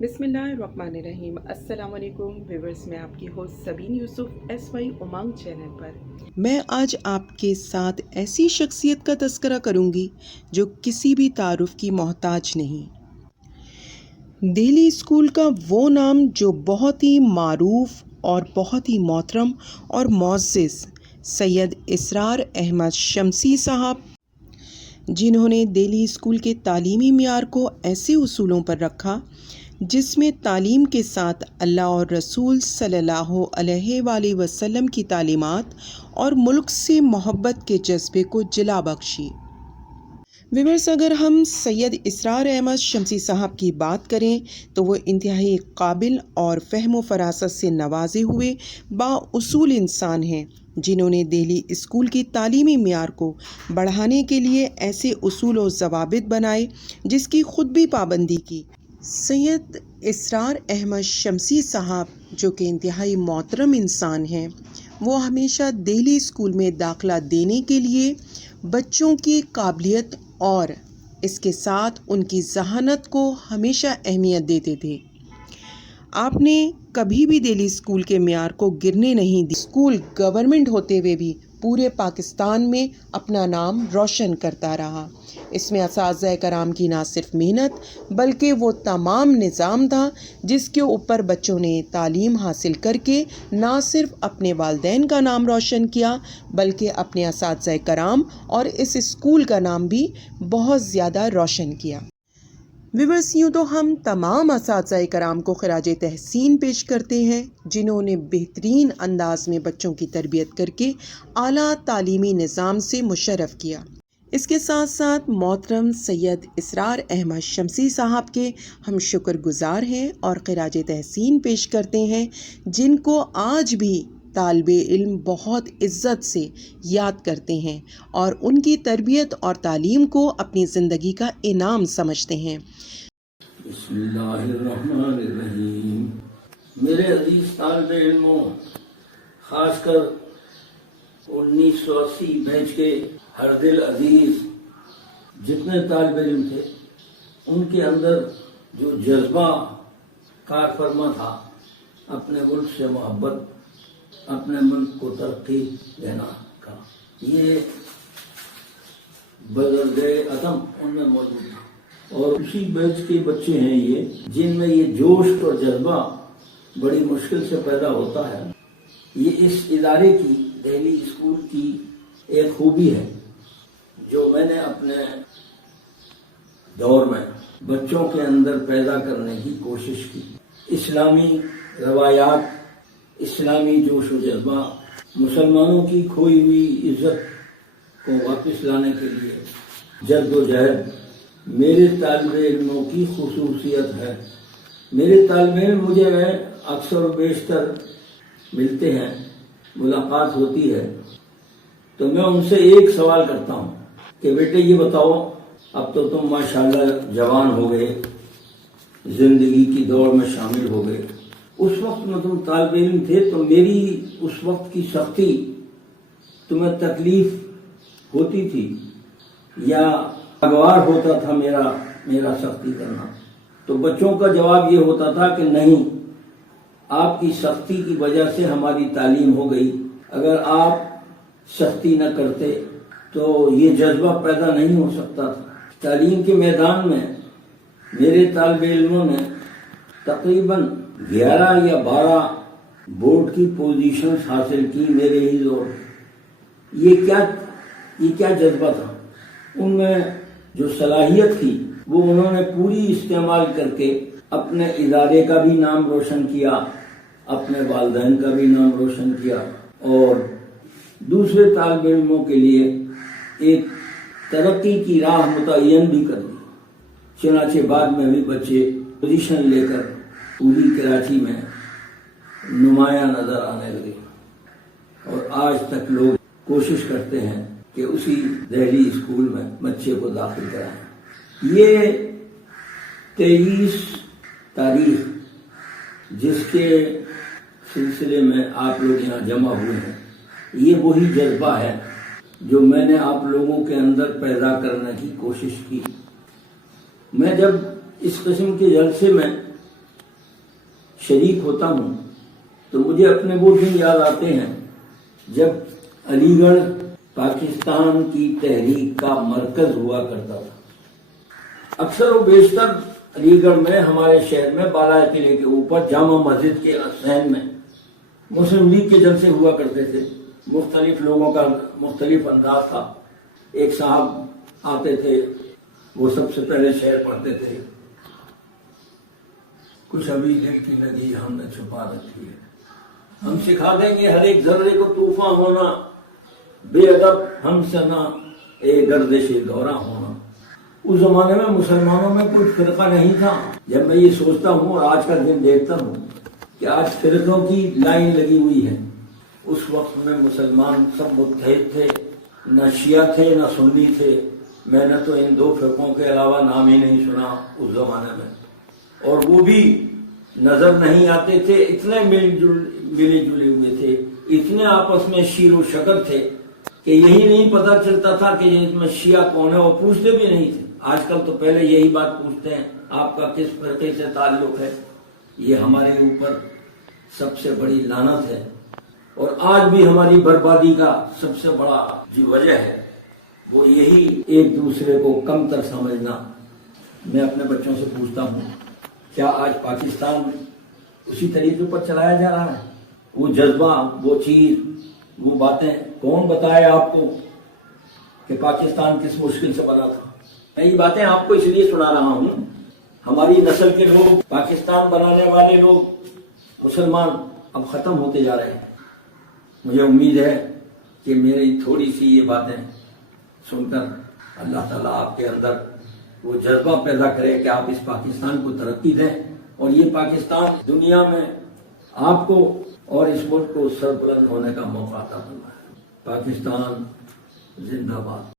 बिस्मिल्लाहिर्रहमानिर्रहीम। अस्सलाम वालेकुम व्यूअर्स, मैं आपकी होस्ट सबीन यूसुफ SY उमंग चैनल पर। मैं आज आपके साथ ऐसी शख्सियत का तज़किरा करूंगी जो किसी भी तारुफ की मोहताज नहीं। दिल्ली स्कूल का वो नाम जो बहुत ही मारूफ और बहुत ही मोहतरम और मुअज़्ज़ज़ सैयद इसरार अहमद शमसी साहब, जिन्होंने दिल्ली स्कूल के तालीमी मियार को ऐसे उसूलों पर रखा जिसमें तालीम के साथ अल्लाह और रसूल सल्लल्लाहु अलैहि वसल्लम की तालीमात और मुल्क से मोहब्बत के जज्बे को जिला बख्शी। व्यूअर्स, अगर हम सैयद इसरार अहमद शमसी साहब की बात करें तो वो इंतहाई काबिल और फ़हम व फरासत से नवाजे हुए बाउसूल इंसान हैं, जिन्होंने दिल्ली स्कूल की तालीमी मियार को बढ़ाने के लिए ऐसे उसूल और ज़वाबित बनाए जिसकी ख़ुद भी पाबंदी की। सैयद इसरार अहमद शमसी साहब, जो कि इंतहाई मोहतरम इंसान हैं, वो हमेशा दिल्ली स्कूल में दाखिला देने के लिए बच्चों की काबिलियत और इसके साथ उनकी ज़हानत को हमेशा अहमियत देते थे। आपने कभी भी दिल्ली स्कूल के मियार को गिरने नहीं दी। स्कूल गवर्नमेंट होते हुए भी पूरे पाकिस्तान में अपना नाम रोशन करता रहा। इसमें असातिज़ा कराम की ना सिर्फ मेहनत बल्कि वो तमाम निज़ाम था जिसके ऊपर बच्चों ने तालीम हासिल करके ना सिर्फ अपने वालिदैन का नाम रोशन किया बल्कि अपने असातिज़ा कराम और इस स्कूल का नाम भी बहुत ज़्यादा रोशन किया। व्यूअर्स, यूँ तो हम तमाम असातिज़ा कराम को खिराज तहसीन पेश करते हैं जिन्होंने बेहतरीन अंदाज में बच्चों की तरबियत करके आला तालीमी निज़ाम से मुशर्रफ किया। इसके साथ साथ मोहतरम सैयद इसरार अहमद शमसी साहब के हम शुक्रगुज़ार हैं और खिराज तहसीन पेश करते हैं, जिनको आज भी तालिबे इल्म बहुत इज़्ज़त से याद करते हैं और उनकी तरबियत और तालीम को अपनी ज़िंदगी का इनाम समझते हैं। बिस्मिल्लाहिर्रहमानिर्रहीम। मेरे अजीज़ तालिबे इल्मों, ख़ासकर 1980 बैच के हर दिल अजीज़ जितने तालिबे इल्म थे, उनके अंदर जो जज्बा कार फरमा था अपने मुल्क से मोहब्बत, अपने मुल्क को तरक्की देना का, ये बदरदे अदम उनमें मौजूद था। और उसी बैच के बच्चे हैं ये, जिनमें ये जोश और जज्बा बड़ी मुश्किल से पैदा होता है। ये इस इदारे की, दिल्ली स्कूल की एक खूबी है जो मैंने अपने दौर में बच्चों के अंदर पैदा करने की कोशिश की। इस्लामी रवायात, इस्लामी जोश व जज्बा, मुसलमानों की खोई हुई इज्जत को वापस लाने के लिए जद्दोजहद मेरे तालिबे इल्मों की खुसूसियत है। मेरे तालिबे इल्म मुझे अक्सर व बेशतर मिलते हैं, मुलाकात होती है, तो मैं उनसे एक सवाल करता हूँ कि बेटे ये बताओ, अब तो तुम माशाल्लाह जवान हो गए, जिंदगी की दौड़ में शामिल हो गए, उस वक्त में तुम तालिबे इल्म थे तो मेरी उस वक्त की सख्ती तुम्हें तकलीफ होती थी या नागवार होता था मेरा सख्ती करना? तो बच्चों का जवाब ये होता था कि नहीं, आपकी सख्ती की वजह से हमारी तालीम हो गई। अगर आप सख्ती न करते तो ये जज्बा पैदा नहीं हो सकता था। तालीम के मैदान में मेरे तालिबे इल्मों ने तकरीबन 11 या 12 बोर्ड की पोजीशंस हासिल की मेरे ही जोर। ये क्या जज्बा था? उनमें जो सलाहियत थी वो उन्होंने पूरी इस्तेमाल करके अपने इदारे का भी नाम रोशन किया, अपने वालिदैन का भी नाम रोशन किया और दूसरे तालिबे इल्मों के लिए एक तरक्की की राह मुतय्यन भी कर दी। चुनाचे बाद में भी बच्चे पोजीशन लेकर पूरी कराची में नुमाया नजर आने लगे और आज तक लोग कोशिश करते हैं कि उसी दिल्ली स्कूल में बच्चे को दाखिल कराएं। ये 23 तारीख जिसके सिलसिले में आप लोग यहाँ जमा हुए हैं, ये वही जज्बा है जो मैंने आप लोगों के अंदर पैदा करने की कोशिश की। मैं जब इस किस्म के जलसे में شریک ہوتا ہوں تو مجھے اپنے وہ دن یاد آتے ہیں جب علی گڑھ پاکستان کی تحریک کا مرکز ہوا کرتا تھا۔ اکثر و بیشتر علی گڑھ میں، ہمارے شہر میں، بالا قلعے کے اوپر جامع مسجد کے حسین میں مسلم لیگ کے جلسے ہوا کرتے تھے۔ مختلف لوگوں کا مختلف انداز تھا۔ ایک صاحب آتے تھے، وہ سب سے پہلے شعر پڑھتے تھے، کچھ ابھی دل کی ندی ہم نے چھپا رکھی ہے، ہم سکھا دیں گے ہر ایک ذرے کو طوفان ہونا، بے ادب ہم سے نہ اے گردش دورہ ہونا۔ اس زمانے میں مسلمانوں میں کوئی فرقہ نہیں تھا۔ جب میں یہ سوچتا ہوں اور آج کا دن دیکھتا ہوں کہ آج فرقوں کی لائن لگی ہوئی ہے، اس وقت میں مسلمان سب متحد تھے، نہ شیعہ تھے نہ سنی تھے۔ میں نے تو ان دو فرقوں کے علاوہ نام ہی نہیں سنا اس زمانے میں، اور وہ بھی نظر نہیں آتے تھے۔ اتنے ملے جلے ہوئے تھے، اتنے آپس میں شیر و شکر تھے کہ یہی نہیں پتا چلتا تھا کہ اس میں شیعہ کون ہے، وہ پوچھتے بھی نہیں تھے۔ آج کل تو پہلے یہی بات پوچھتے ہیں، آپ کا کس فرقے سے تعلق ہے۔ یہ ہمارے اوپر سب سے بڑی لعنت ہے، اور آج بھی ہماری بربادی کا سب سے بڑا جو وجہ ہے وہ یہی ایک دوسرے کو کم تر سمجھنا۔ میں اپنے بچوں سے پوچھتا ہوں، کیا آج پاکستان اسی طریقے پر چلایا جا رہا ہے؟ وہ جذبہ، وہ چیز، وہ باتیں کون بتائے آپ کو کہ پاکستان کس مشکل سے بنا تھا؟ میں یہ باتیں آپ کو اس لیے سنا رہا ہوں، ہماری نسل کے لوگ، پاکستان بنانے والے لوگ، مسلمان اب ختم ہوتے جا رہے ہیں۔ مجھے امید ہے کہ میری تھوڑی سی یہ باتیں سن کر اللہ تعالیٰ آپ کے اندر وہ جذبہ پیدا کرے کہ آپ اس پاکستان کو ترقی دیں، اور یہ پاکستان دنیا میں آپ کو اور اس ملک کو سربلند ہونے کا موقع عطا فرمائے۔ پاکستان زندہ باد۔